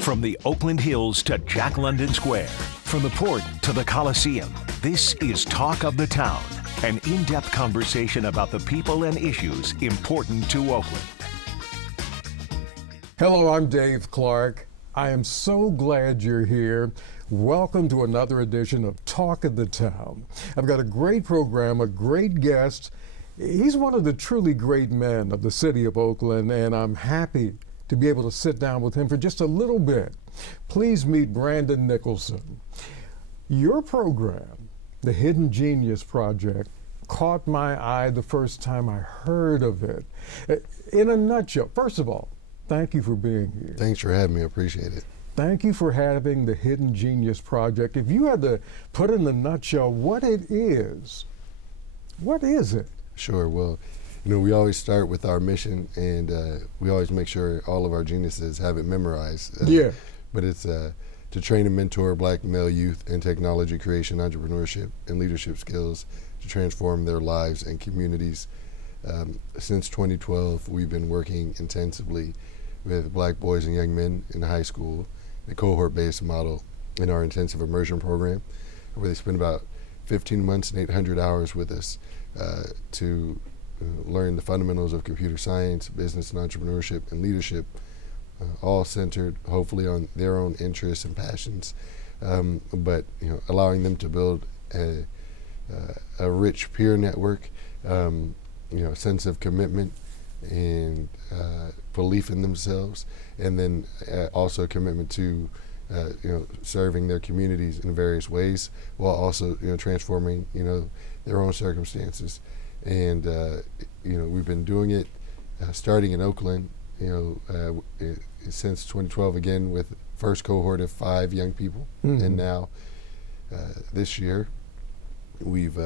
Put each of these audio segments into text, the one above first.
From the Oakland Hills to Jack London Square, from the port to the Coliseum, this is Talk of the Town, an in-depth conversation about the people and issues important to Oakland. Hello, I'm Dave Clark. I am so glad you're here. Welcome to another edition of Talk of the Town. I've got a great program, a great guest. He's one of the truly great men of the city of Oakland, and I'm happy to be able to sit down with him for just a little bit. Please meet Brandon Nicholson. Your program, the Hidden Genius Project, caught my eye the first time I heard of it. In a nutshell, first of all, thank you for being here. Thanks for having me. I appreciate it. Thank you for having the Hidden Genius Project. If you had to put in a nutshell what it is, what is it? Sure. Well, you know, we always start with our mission, and we always make sure all of our geniuses have it memorized. Yeah. But it's to train and mentor Black male youth in technology creation, entrepreneurship, and leadership skills to transform their lives and communities. Since 2012, we've been working intensively with Black boys and young men in high school, a cohort-based model in our intensive immersion program, where they spend about 15 months and 800 hours with us to learn the fundamentals of computer science, business and entrepreneurship, and leadership, all centered hopefully on their own interests and passions, but allowing them to build a rich peer network, sense of commitment and belief in themselves, and then also a commitment to serving their communities in various ways, while also transforming their own circumstances. And we've been doing it starting in Oakland, since 2012, again with first cohort of 5 young people, and now this year we've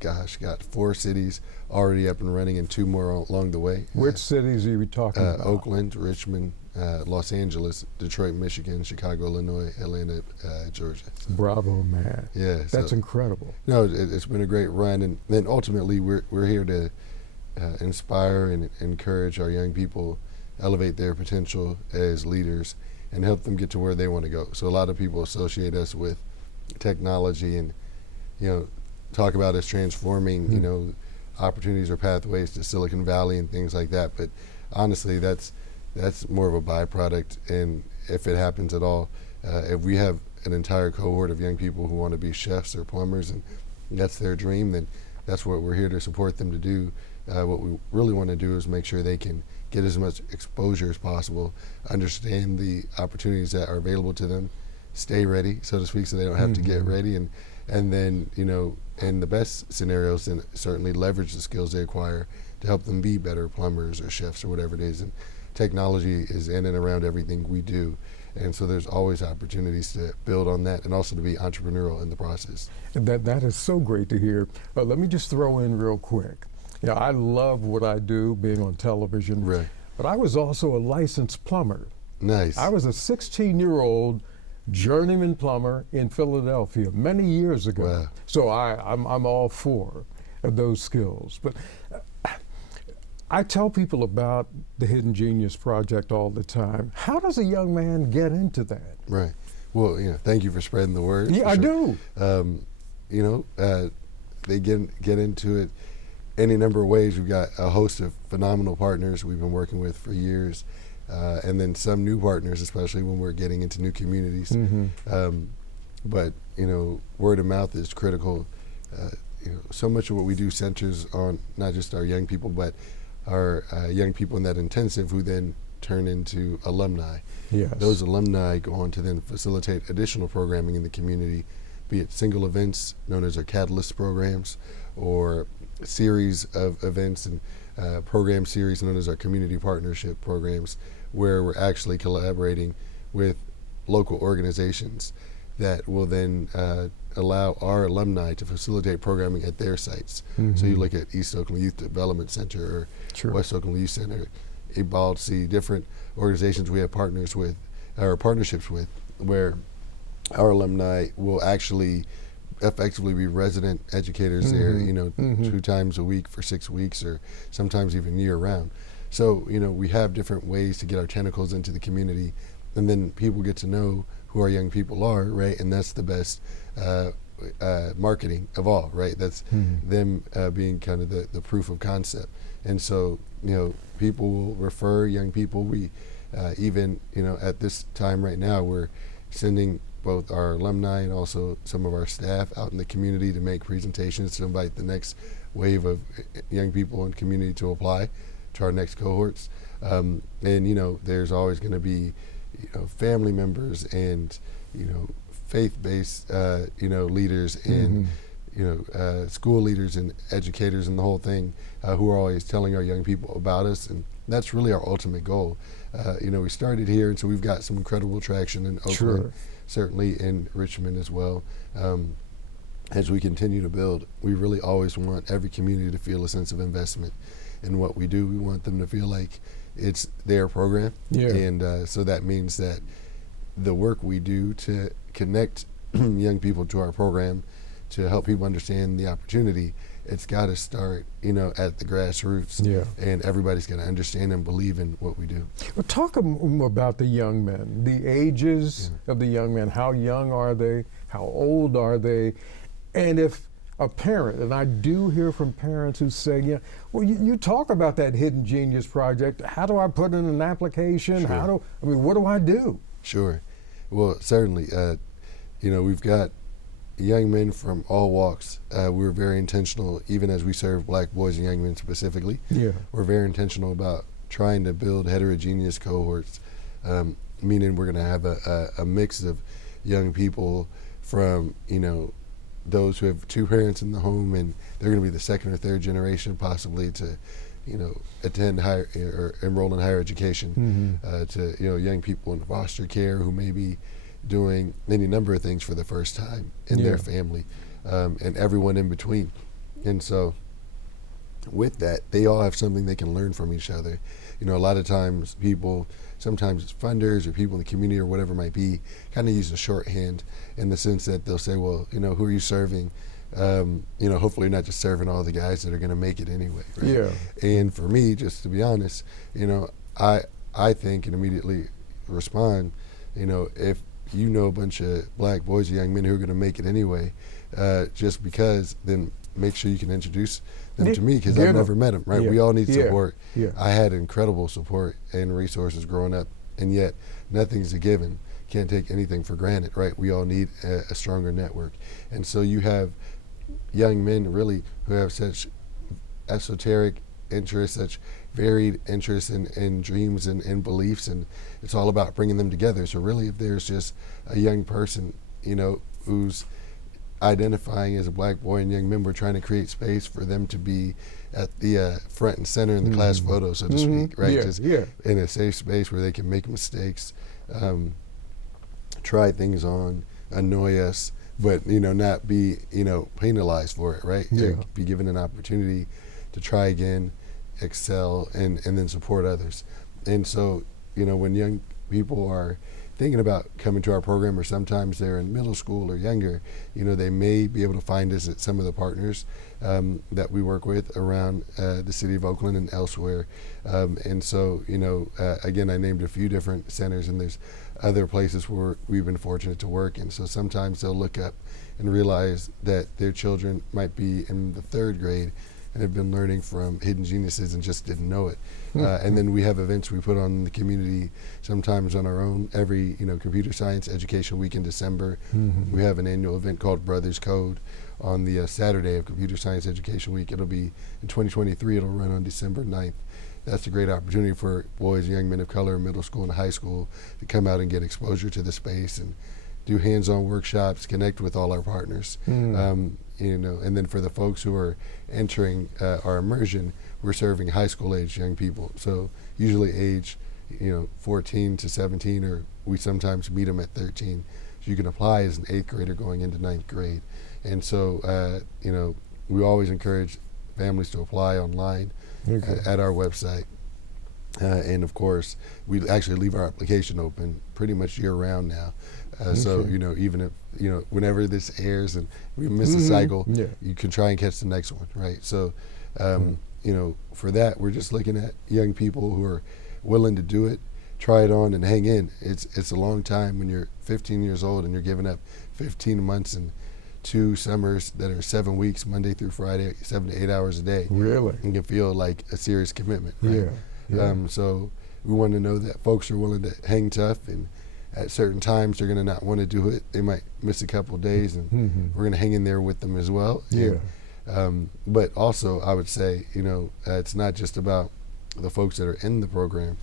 got 4 cities already up and running, and 2 more along the way. Which cities are you talking about? Oakland, Richmond, Los Angeles, Detroit, Michigan, Chicago, Illinois, Atlanta, Georgia. So, bravo, man. Yeah, that's incredible. No, it's been a great run, and then ultimately we're here to inspire and encourage our young people, elevate their potential as leaders, and help them get to where they want to go. So a lot of people associate us with technology and talk about us transforming opportunities or pathways to Silicon Valley and things like that. But honestly, that's more of a byproduct, and if it happens at all, if we have an entire cohort of young people who want to be chefs or plumbers and that's their dream, then that's what we're here to support them to do. What we really want to do is make sure they can get as much exposure as possible, understand the opportunities that are available to them, stay ready, so to speak, so they don't have to get ready, and then in the best scenarios, then certainly leverage the skills they acquire to help them be better plumbers or chefs or whatever it is. And technology is in and around everything we do, and so there's always opportunities to build on that and also to be entrepreneurial in the process. And that is so great to hear. Let me just throw in real quick. I love what I do, being on television, right, but I was also a licensed plumber. Nice. I was a 16-year-old journeyman plumber in Philadelphia many years ago. Wow. So I'm all for those skills. But I tell people about the Hidden Genius Project all the time. How does a young man get into that? Right. Well, thank you for spreading the word. Yeah, I do. They get into it any number of ways. We've got a host of phenomenal partners we've been working with for years, and then some new partners, especially when we're getting into new communities. But word of mouth is critical. So much of what we do centers on not just our young people, but our young people in that intensive, who then turn into alumni. Yes. Those alumni go on to then facilitate additional programming in the community, be it single events known as our Catalyst programs, or a series of events and program series known as our community partnership programs, where we're actually collaborating with local organizations that will then allow our alumni to facilitate programming at their sites. So you look at East Oakland Youth Development Center or West Oakland Youth Center, IBALC, different organizations we have partnerships with, where our alumni will actually effectively be resident educators there, 2 times a week for 6 weeks, or sometimes even year round. So, we have different ways to get our tentacles into the community and then people get to know who our young people are, right? And that's the best marketing of all, right? That's them being kind of the proof of concept. And so, people will refer young people. We even, at this time right now, we're sending both our alumni and also some of our staff out in the community to make presentations to invite the next wave of young people in the community to apply to our next cohorts. And, there's always going to be, family members and, faith-based, leaders and, school leaders and educators and the whole thing who are always telling our young people about us. And that's really our ultimate goal. We started here, and so we've got some incredible traction in Oakland, certainly in Richmond as well. As we continue to build, we really always want every community to feel a sense of investment in what we do. We want them to feel like it's their program. And so that means that the work we do to connect young people to our program, to help people understand the opportunity, it's got to start, at the grassroots. And everybody's got to understand and believe in what we do. Well, talk about the young men, the ages of the young men. How young are they? How old are they? And if a parent, and I do hear from parents who say, well, you talk about that Hidden Genius project. How do I put in an application? What do I do? Sure. Well, certainly, we've got young men from all walks. We're very intentional, even as we serve Black boys and young men specifically. We're very intentional about trying to build heterogeneous cohorts, meaning we're going to have a mix of young people from, those who have two parents in the home, and they're going to be the second or third generation possibly to, attend higher or enroll in higher education, to, young people in foster care who may be doing any number of things for the first time in their family, and everyone in between. And so with that, they all have something they can learn from each other. A lot of times sometimes it's funders or people in the community or whatever it might be, kind of use a shorthand in the sense that they'll say, well, who are you serving? Hopefully you're not just serving all the guys that are going to make it anyway, right? And for me, just to be honest, I think and immediately respond, if a bunch of Black boys or young men who are going to make it anyway, just because, then make sure you can introduce them to me, because I've never met them, right? We all need support. I had incredible support and resources growing up, and yet nothing's a given. Can't take anything for granted, right? We all need a stronger network. And so you have young men really who have such esoteric interests, such varied interests and dreams and beliefs, and it's all about bringing them together. So really, if there's just a young person, who's identifying as a Black boy and young men, we're trying to create space for them to be at the front and center in the class photo, so to speak, right? In a safe space where they can make mistakes, try things on, annoy us, but not be penalized for it, right? Be given an opportunity to try again, excel, and then support others. And so when young people are thinking about coming to our program, or sometimes they're in middle school or younger, they may be able to find us at some of the partners that we work with around the city of Oakland and elsewhere. And so, again, I named a few different centers, and there's other places where we've been fortunate to work. And so sometimes they'll look up and realize that their children might be in the third grade and have been learning from Hidden Geniuses and just didn't know it. And then we have events we put on in the community, sometimes on our own. Every Computer Science Education Week in December, we have an annual event called Brothers Code on the Saturday of Computer Science Education Week. It'll be in 2023. It'll run on December 9th. That's a great opportunity for boys and young men of color in middle school and high school to come out and get exposure to the space and do hands-on workshops, connect with all our partners. And then for the folks who are entering our immersion, we're serving high school age young people. So usually age 14 to 17, or we sometimes meet them at 13. So you can apply as an 8th grader going into 9th grade. And so we always encourage families to apply online at our website. And of course, we actually leave our application open pretty much year round now. So, even if, whenever this airs and we miss a cycle, you can try and catch the next one, right? So, for that, we're just looking at young people who are willing to do it, try it on and hang in. It's a long time when you're 15 years old and you're giving up 15 months and 2 summers that are 7 weeks, Monday through Friday, 7 to 8 hours a day. Really? It can feel like a serious commitment, right? Yeah. So we want to know that folks are willing to hang tough, and at certain times they're going to not want to do it. They might miss a couple of days, and we're going to hang in there with them as well. Yeah. But also, I would say, it's not just about the folks that are in the program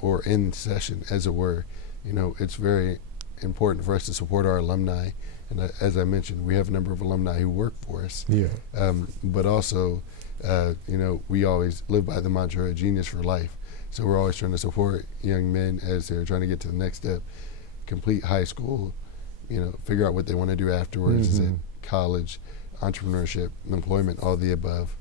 or in session, as it were. It's very important for us to support our alumni. And as I mentioned, we have a number of alumni who work for us. Yeah. But also, we always live by the mantra, genius for life. So we're always trying to support young men as they're trying to get to the next step, complete high school, figure out what they want to do afterwards, is it college, entrepreneurship, employment, all the above.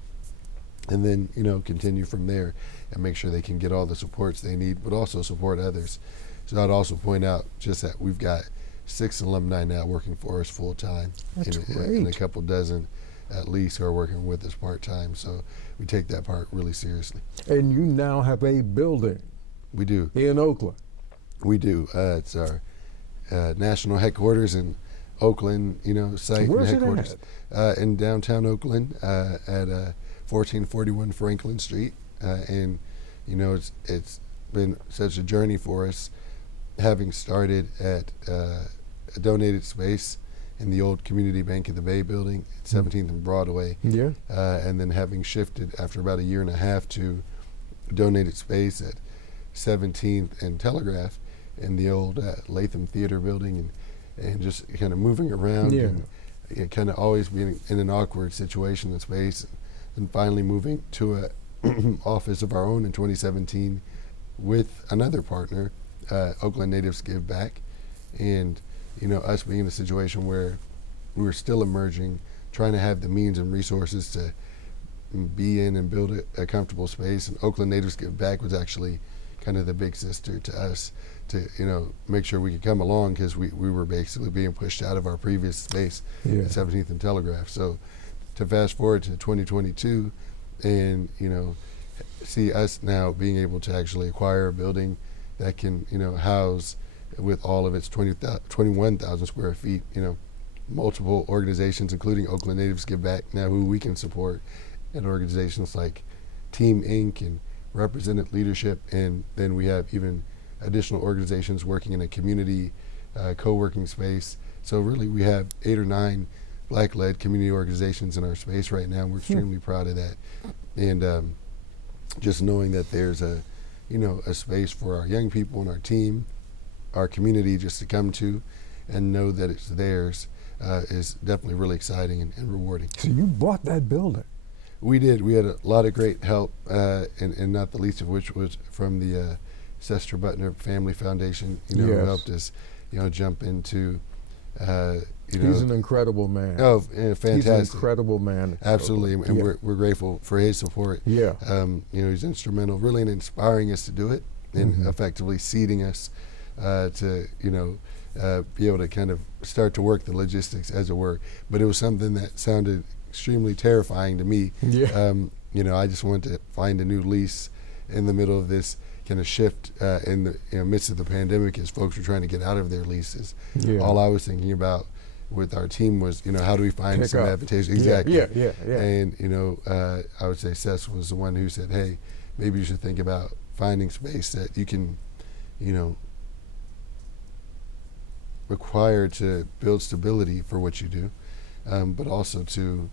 And then, continue from there and make sure they can get all the supports they need, but also support others. So I'd also point out just that we've got 6 alumni now working for us full time. That's great. And a couple dozen at least who are working with us part time. So we take that part really seriously. And you now have a building. We do. In Oakland. We do. It's our national headquarters in Oakland, site. Where's and headquarters. it at? In downtown Oakland at 1441 Franklin Street. And, it's been such a journey for us, having started at a donated space in the old Community Bank of the Bay building at 17th and Broadway. Yeah. And then having shifted after about a year and a half to donated space at 17th and Telegraph in the old Latham Theater building, and just kind of moving around and kind of always being in an awkward situation in space, and finally moving to a office of our own in 2017 with another partner, Oakland Natives Give Back, and us being in a situation where we were still emerging, trying to have the means and resources to be in and build a comfortable space. And Oakland Natives Give Back was actually kind of the big sister to us to make sure we could come along, because we were basically being pushed out of our previous space at 17th and Telegraph. So to fast forward to 2022 and see us now being able to actually acquire a building that can house, with all of its 21,000 square feet, multiple organizations, including Oakland Natives Give Back now, who we can support, and organizations like Team Inc. and Represented Leadership. And then we have even additional organizations working in a community co-working space. So really we have 8 or 9 Black-led community organizations in our space right now. We're extremely proud of that. And just knowing that there's a space for our young people and our team, our community, just to come to and know that it's theirs is definitely really exciting and rewarding. So you bought that building? We did. We had a lot of great help, and not the least of which was from the Sester Butner Family Foundation, who helped us, jump into, He's an incredible man. Oh, fantastic. He's an incredible man. Absolutely, and we're grateful for his support. Yeah. He's instrumental really in inspiring us to do it, and effectively seeding us to, be able to kind of start to work the logistics, as it were. But it was something that sounded extremely terrifying to me. Yeah. I just wanted to find a new lease in the middle of this kind of shift in the midst of the pandemic, as folks were trying to get out of their leases. Yeah. All I was thinking about with our team was, how do we find some advantageous? Exactly. Yeah. And I would say Seth was the one who said, hey, maybe you should think about finding space that you can, require to build stability for what you do, but also to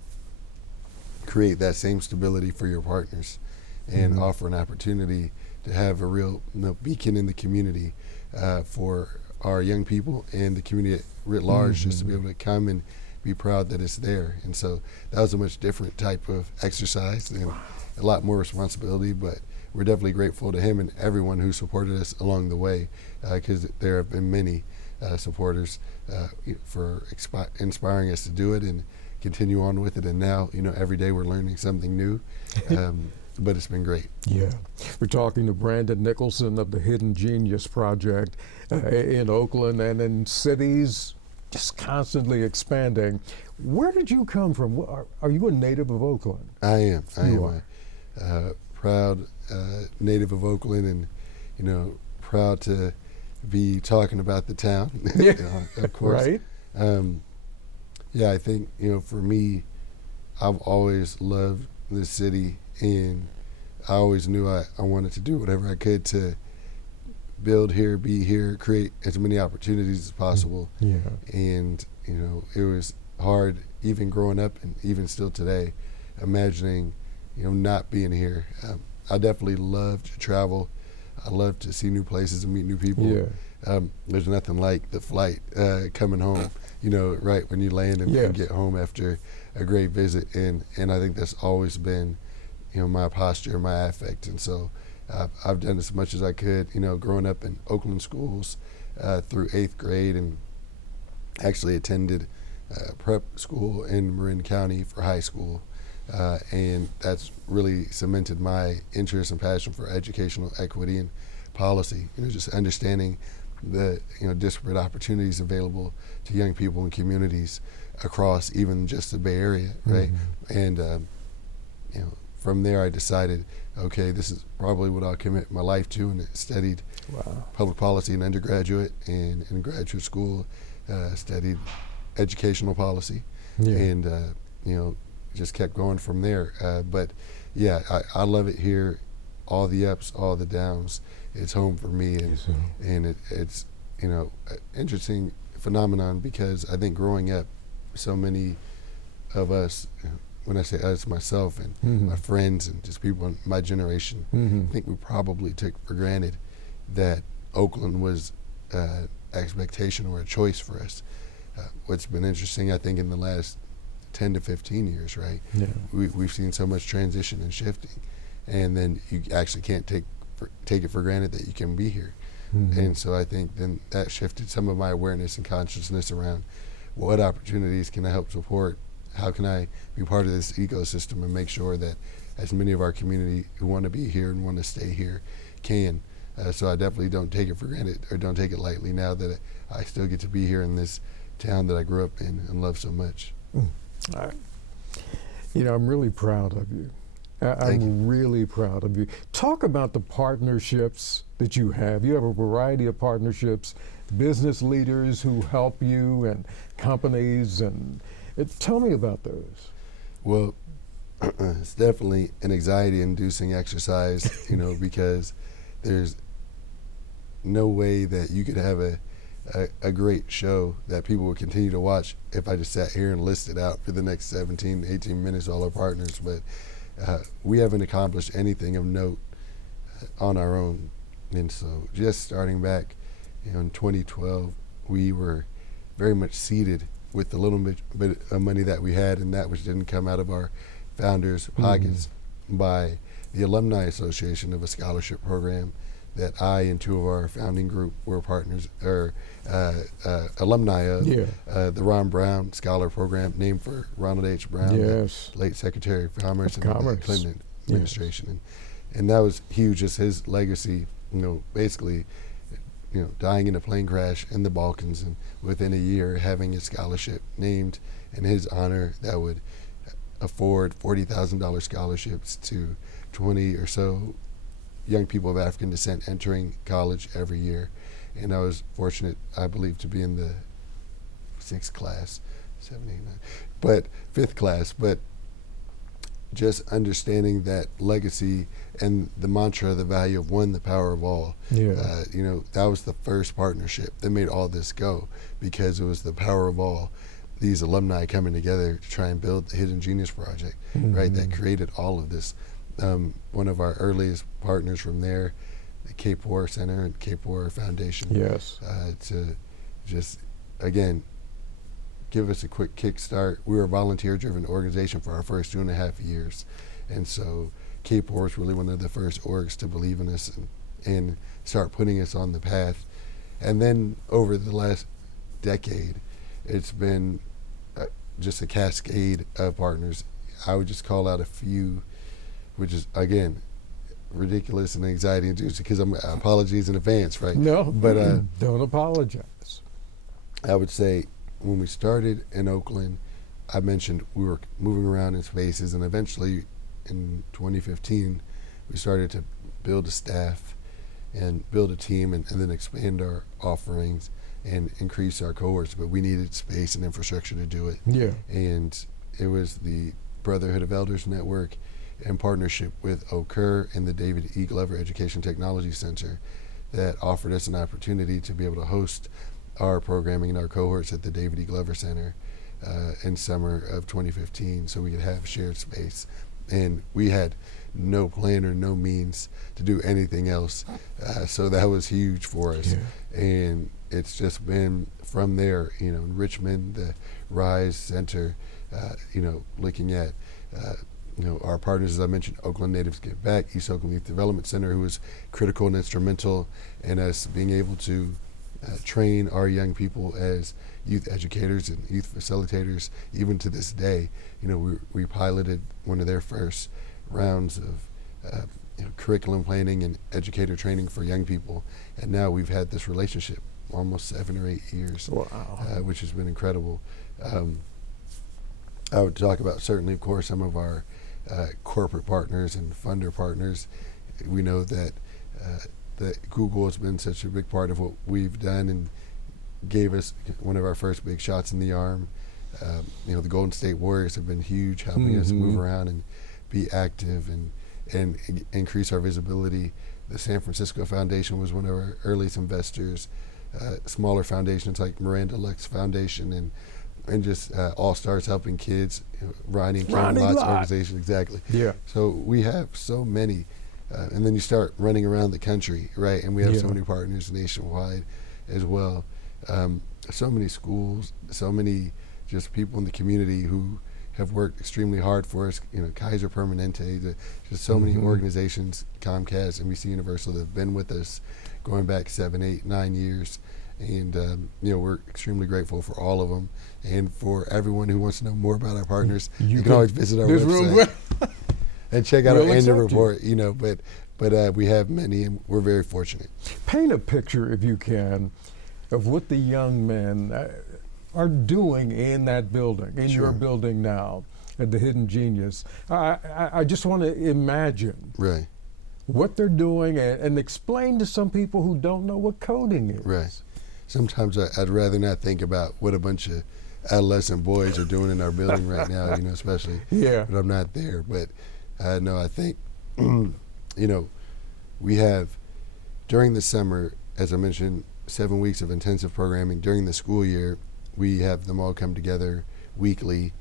create that same stability for your partners, and offer an opportunity to have a real beacon in the community for our young people and the community writ large, just to be able to come and be proud that it's there. And so that was a much different type of exercise and a lot more responsibility, but we're definitely grateful to him and everyone who supported us along the way, because there have been many supporters for inspiring us to do it and continue on with it. And now, every day we're learning something new. But it's been great. Yeah. We're talking to Brandon Nicholson of the Hidden Genius Project in Oakland and in cities just constantly expanding. Where did you come from? Are you a native of Oakland? I am. I am a proud native of Oakland, and, proud to be talking about the town. Yeah. Of course. Right. Yeah, I think, for me, I've always loved this city, and I always knew I wanted to do whatever I could to build here, be here, create as many opportunities as possible. Yeah. And, it was hard even growing up and even still today, imagining, not being here. I definitely love to travel. I love to see new places and meet new people. Yeah. There's nothing like the flight coming home, right when you land and, Yes. and get home after a great visit. And I think that's always been, my posture, my affect. And so I've done as much as I could, growing up in Oakland schools through 8th grade, and actually attended prep school in Marin County for high school. And that's really cemented my interest and passion for educational equity and policy, just understanding the disparate opportunities available to young people and communities across even just the Bay Area, right? Mm-hmm. And from there I decided, okay, this is probably what I'll commit my life to, and studied public policy in undergraduate, and in graduate school studied educational policy. Yeah. And just kept going from there. But yeah, I love it here, all the ups, all the downs. It's home for me, and it's an interesting phenomenon, because I think growing up, so many of us, when I say us, myself and Mm-hmm. my friends and just people in my generation, Mm-hmm. I think we probably took for granted that Oakland was expectation or a choice for us. What's been interesting, I think, in the last 10 to 15 years, right? Yeah. We've seen so much transition and shifting, and then you actually can't take it for granted that you can be here. Mm-hmm. And so I think then that shifted some of my awareness and consciousness around what opportunities can I help support, how can I be part of this ecosystem and make sure that as many of our community who want to be here and want to stay here can. So I definitely don't take it for granted, or don't take it lightly, now that I still get to be here in this town that I grew up in and love so much. I'm really proud of you. I'm really proud of you. Talk about the partnerships that you have. You have a variety of partnerships, business leaders who help you, and companies, and tell me about those. Well, it's definitely an anxiety-inducing exercise, because there's no way that you could have a great show that people would continue to watch if I just sat here and listed out for the next 17, 18 minutes all our partners. But we haven't accomplished anything of note on our own. And so just starting back in 2012, we were very much seeded with the little bit of money that we had, and that which didn't come out of our founders' pockets, by the Alumni Association of a scholarship program that I and two of our founding group were partners, or alumni of. The Ron Brown Scholar Program, named for Ronald H. Brown, Yes. late Secretary of Commerce in the Clinton Yes. administration. And that was huge, just his legacy, basically, dying in a plane crash in the Balkans, and within a year having a scholarship named in his honor that would afford $40,000 scholarships to 20 or so young people of African descent entering college every year. And I was fortunate, I believe, to be in the 6th class, 7, 8, 9, but 5th class. But just understanding that legacy and the mantra, the value of one, the power of all. That was the first partnership that made all this go, because it was the power of all, these alumni coming together to try and build the Hidden Genius Project, right, that created all of this. One of our earliest partners from there, the Cape War Center and Cape War Foundation, to just, again, give us a quick kickstart. We were a volunteer-driven organization for our first 2.5 years, and so Cape War was really one of the first orgs to believe in us and start putting us on the path. And then over the last decade, it's been just a cascade of partners. I would just call out a few, which is, again, ridiculous and anxiety-inducing, because apologies in advance, right? No, but don't apologize. I would say when we started in Oakland, I mentioned we were moving around in spaces, and eventually in 2015, we started to build a staff. and build a team and then expand our offerings and increase our cohorts. But we needed space and infrastructure to do it. Yeah. And it was the Brotherhood of Elders Network in partnership with Oakland and the David E. Glover Education Technology Center that offered us an opportunity to be able to host our programming and our cohorts at the David E. Glover Center in summer of 2015, so we could have shared space. And we had no plan or no means to do anything else, so that was huge for us. Yeah. And it's just been from there, in Richmond, the Rise Center, looking at our partners, as I mentioned, Oakland Natives Give Back, East Oakland Youth Development Center, who was critical and instrumental in us being able to train our young people as youth educators and youth facilitators. Even to this day, we piloted one of their first rounds of curriculum planning and educator training for young people, and now we've had this relationship almost 7 or 8 years. Wow. Which has been incredible. I would talk about certainly, of course, some of our corporate partners and funder partners. We know that Google has been such a big part of what we've done and gave us one of our first big shots in the arm. The Golden State Warriors have been huge, helping us move around and be active and increase our visibility. The San Francisco Foundation was one of our earliest investors. Smaller foundations like Miranda Lux Foundation and just All Stars Helping Kids, Ronnie Lott's organization, exactly. Yeah. So we have so many, and then you start running around the country, right? And we have so many partners nationwide as well. So many schools, so many just people in the community who have worked extremely hard for us. Kaiser Permanente, just so many organizations, Comcast, NBC Universal, that have been with us going back 7, 8, 9 years. And we're extremely grateful for all of them. And for everyone who wants to know more about our partners, you can always visit our website and check out our annual report. But we have many, and we're very fortunate. Paint a picture, if you can, of what the young men are doing in that building, in your building now, at the Hidden Genius. I just want to imagine what they're doing and explain to some people who don't know what coding is. Right. Sometimes I'd rather not think about what a bunch of adolescent boys are doing in our building right now, especially. Yeah. But I'm not there. But no, I think, we have, during the summer, as I mentioned, 7 weeks of intensive programming. During the school year, we have them all come together weekly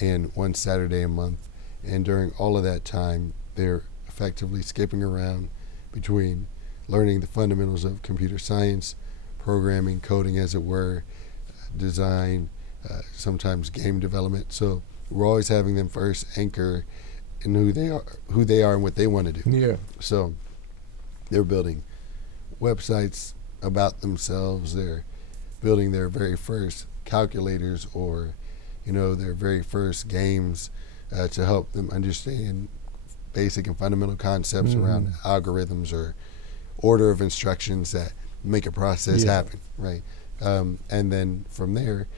and one Saturday a month. And during all of that time, they're effectively skipping around between learning the fundamentals of computer science, programming, coding as it were, design, sometimes game development. So we're always having them first anchor in who they are and what they want to do. Yeah. So they're building websites about themselves. They're building their very first calculators or, their very first games to help them understand basic and fundamental concepts around algorithms or order of instructions that make a process happen, right? And then from there,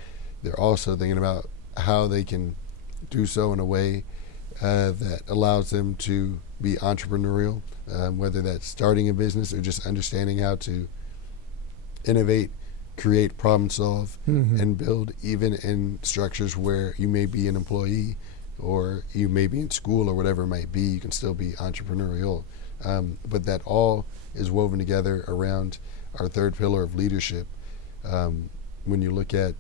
they're also thinking about how they can do so in a way that allows them to be entrepreneurial, whether that's starting a business or just understanding how to innovate, create, problem solve, and build even in structures where you may be an employee or you may be in school or whatever it might be. You can still be entrepreneurial. But that all is woven together around our third pillar of leadership. When you look at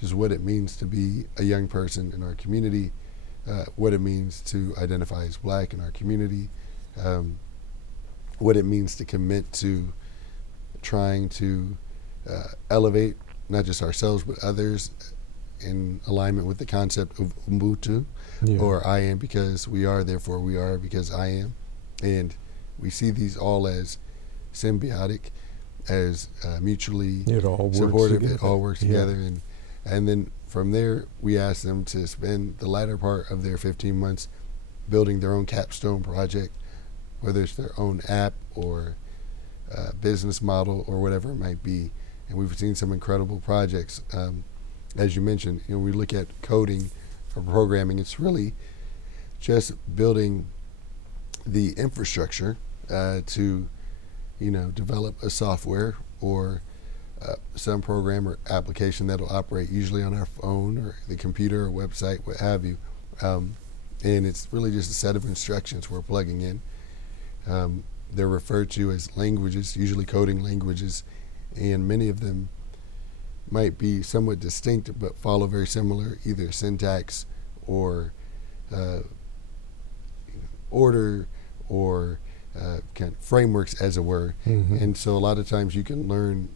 just what it means to be a young person in our community, what it means to identify as Black in our community, what it means to commit to trying to elevate not just ourselves but others in alignment with the concept of Ubuntu, or I am because we are, therefore we are because I am. And we see these all as symbiotic, as mutually supportive. It all works together. And then from there, we ask them to spend the latter part of their 15 months building their own capstone project, whether it's their own app or business model or whatever it might be. And we've seen some incredible projects. As you mentioned, we look at coding or programming, it's really just building the infrastructure to develop a software or some program or application that'll operate usually on our phone or the computer or website, what have you. And it's really just a set of instructions we're plugging in. They're referred to as languages, usually coding languages, and many of them might be somewhat distinct but follow very similar either syntax or order or kind of frameworks, as it were. And so a lot of times you can learn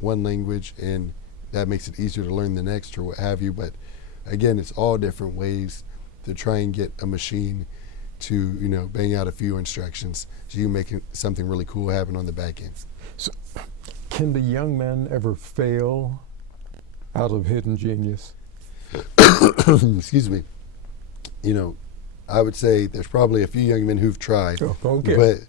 one language and that makes it easier to learn the next or what have you. But again, it's all different ways to try and get a machine to bang out a few instructions so you make something really cool happen on the back end. So, can the young men ever fail out of hidden genius? Excuse me. I would say there's probably a few young men who've tried. Oh, okay. But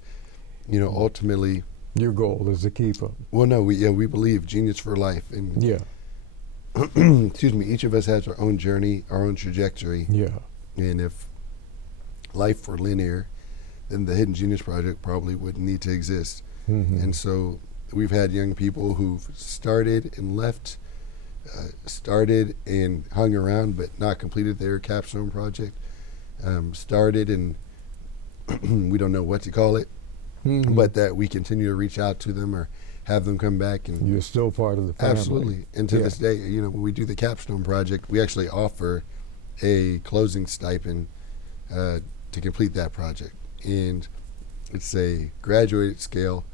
ultimately, your goal is to keep them. Well, no, we believe genius for life, and yeah. Excuse me. Each of us has our own journey, our own trajectory. Yeah. And if life were linear, then the Hidden Genius Project probably wouldn't need to exist. And so we've had young people who've started and left, started and hung around but not completed their capstone project, started and we don't know what to call it, but that we continue to reach out to them or have them come back. And you're still part of the family. Absolutely. And to this day, when we do the capstone project, we actually offer a closing stipend to complete that project. And it's a graduated scale.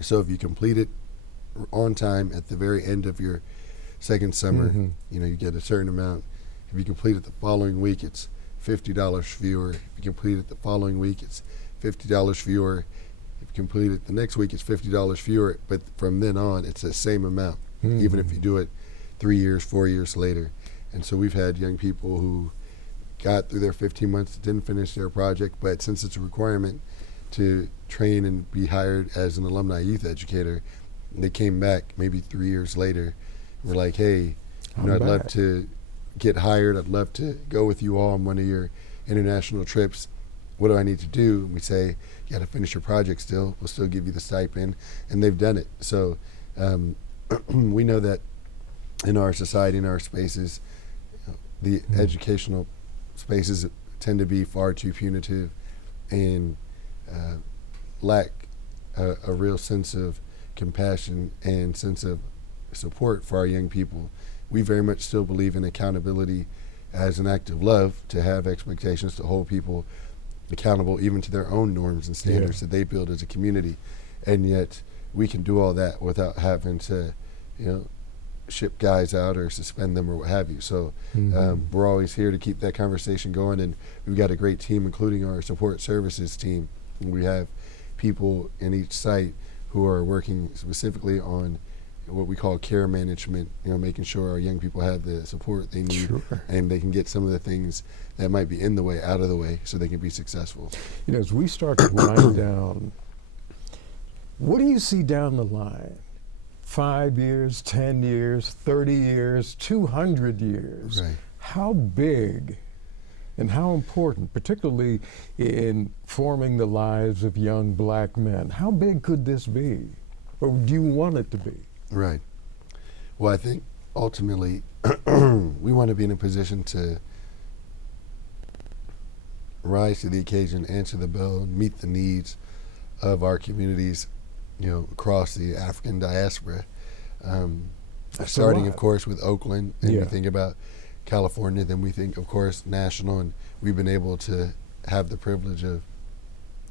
So if you complete it on time at the very end of your second summer, you get a certain amount. If you complete it the following week, it's $50 fewer. If you complete it the following week, it's $50 fewer. If you complete it the next week, it's $50 fewer. But from then on, it's the same amount, even if you do it 3 years, 4 years later. And so we've had young people who got through their 15 months, didn't finish their project, but since it's a requirement to train and be hired as an alumni youth educator, they came back maybe 3 years later and were like, hey, I'd love to get hired. I'd love to go with you all on one of your international trips. What do I need to do? And we say, you got to finish your project still. We'll still give you the stipend. And they've done it. So we know that in our society, in our spaces, the educational spaces tend to be far too punitive and lack a real sense of compassion and sense of support for our young people. We very much still believe in accountability as an act of love, to have expectations, to hold people accountable even to their own norms and standards that they build as a community. And yet we can do all that without having to, ship guys out or suspend them or what have you. So we're always here to keep that conversation going, and we've got a great team, including our support services team. And we have people in each site who are working specifically on what we call care management, making sure our young people have the support they need and they can get some of the things that might be in the way out of the way so they can be successful. As we start to wind down, what do you see down the line? 5 years, 10 years, 30 years, 200 years. Right. How big and how important, particularly in forming the lives of young black men, how big could this be? Or do you want it to be? Right. Well, I think ultimately we want to be in a position to rise to the occasion, answer the bell, and meet the needs of our communities, across the African diaspora. Starting, of course, with Oakland, and we think about California, then we think, of course, national, and we've been able to have the privilege of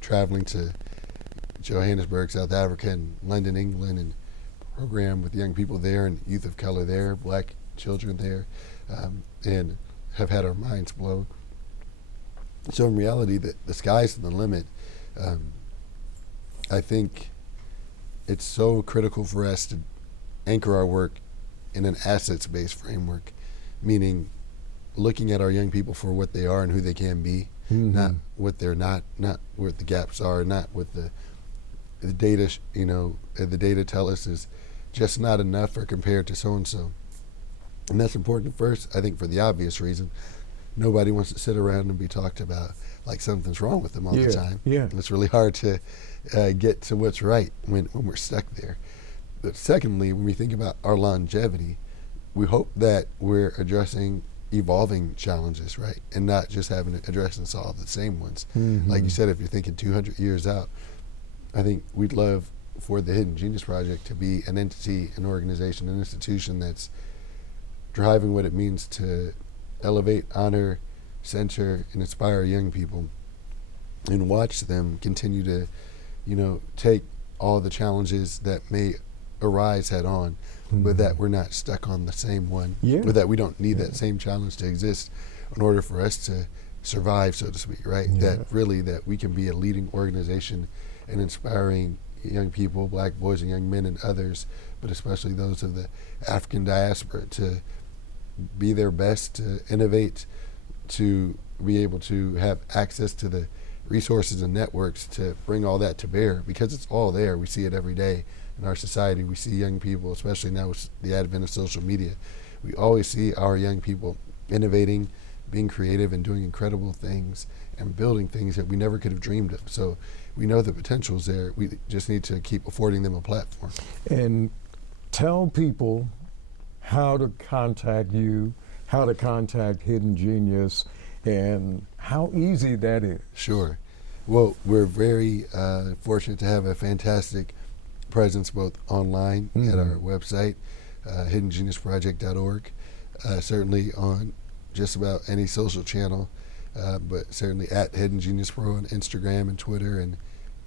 traveling to Johannesburg, South Africa, and London, England, and program with young people there and youth of color there, black children there, and have had our minds blown. So in reality, the sky's the limit. I think it's so critical for us to anchor our work in an assets-based framework, meaning looking at our young people for what they are and who they can be, not what they're not what the gaps are, not what the data, the data tell us is just not enough or compared to so-and-so. And that's important first, I think, for the obvious reason nobody wants to sit around and be talked about like something's wrong with them all the time. Yeah. It's really hard to get to what's right when we're stuck there. But secondly, when we think about our longevity, we hope that we're addressing evolving challenges, right? And not just having to address and solve the same ones. Mm-hmm. Like you said, if you're thinking 200 years out, I think we'd love for the Hidden Genius Project to be an entity, an organization, an institution that's driving what it means to elevate, honor, center, and inspire young people, and watch them continue to, take all the challenges that may arise head on, but that we're not stuck on the same one, but that we don't need that same challenge to exist in order for us to survive, so to speak, right? That we can be a leading organization and inspiring young people, black boys and young men and others, but especially those of the African diaspora, to be their best, to innovate, to be able to have access to the resources and networks to bring all that to bear, because it's all there. We see it every day in our society. We see young people, especially now with the advent of social media, we always see our young people innovating, being creative, and doing incredible things and building things that we never could have dreamed of. So we know the potential's there. We just need to keep affording them a platform. And tell people how to contact you, how to contact Hidden Genius, and how easy that is. Sure. Well, we're very fortunate to have a fantastic presence both online at our website, hiddengeniusproject.org, certainly on just about any social channel, but certainly at Hidden Genius Pro on Instagram and Twitter and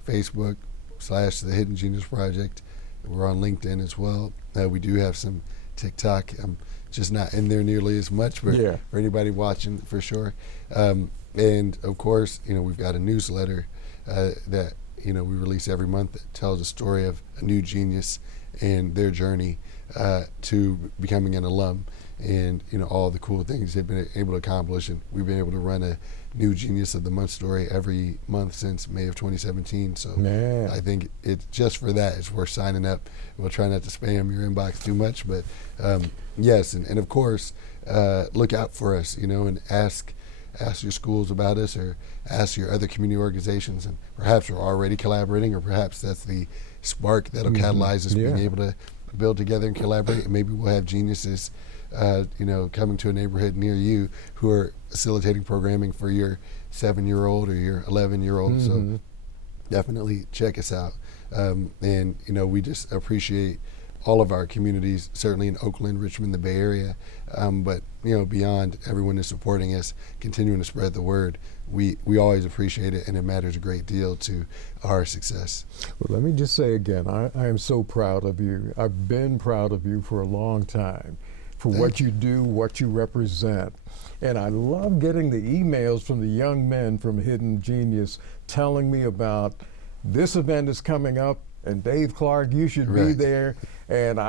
Facebook / the Hidden Genius Project. We're on LinkedIn as well. We do have some TikTok. I'm just not in there nearly as much, but for anybody watching, for sure. And of course, we've got a newsletter that we release every month that tells a story of a new genius and their journey to becoming an alum, and all the cool things they've been able to accomplish. And we've been able to run a new Genius of the Month story every month since May of 2017. So I think it's just for that, it's worth signing up. We'll try not to spam your inbox too much, but yes, and of course, look out for us, and ask your schools about us, or ask your other community organizations, and perhaps we're already collaborating, or perhaps that's the spark that'll catalyze us being able to build together and collaborate. And maybe we'll have geniuses coming to a neighborhood near you who are facilitating programming for your 7-year-old or your 11-year-old. So definitely check us out. And we just appreciate all of our communities, certainly in Oakland, Richmond, the Bay Area, but beyond, everyone is supporting us, continuing to spread the word. We always appreciate it, and it matters a great deal to our success. Well, let me just say again, I am so proud of you. I've been proud of you for a long time, for what you do, what you represent. And I love getting the emails from the young men from Hidden Genius telling me about this event is coming up, and Dave Clark, you should be there. And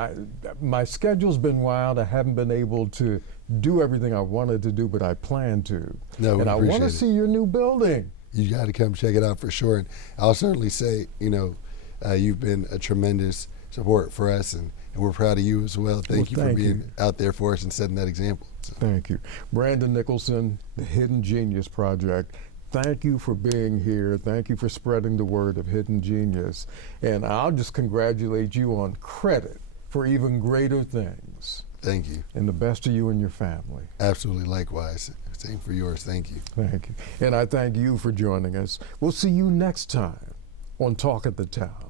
my schedule's been wild. I haven't been able to do everything I wanted to do, but I plan to. No, and I want to see your new building. You got to come check it out for sure. And I'll certainly say, you've been a tremendous support for us, and we're proud of you as well. Thank you for being out there for us and setting that example. So. Thank you. Brandon Nicholson, the Hidden Genius Project. Thank you for being here. Thank you for spreading the word of Hidden Genius. And I'll just congratulate you on credit for even greater things. Thank you. And the best to you and your family. Absolutely, likewise. Same for yours. Thank you. Thank you. And I thank you for joining us. We'll see you next time on Talk at the Town.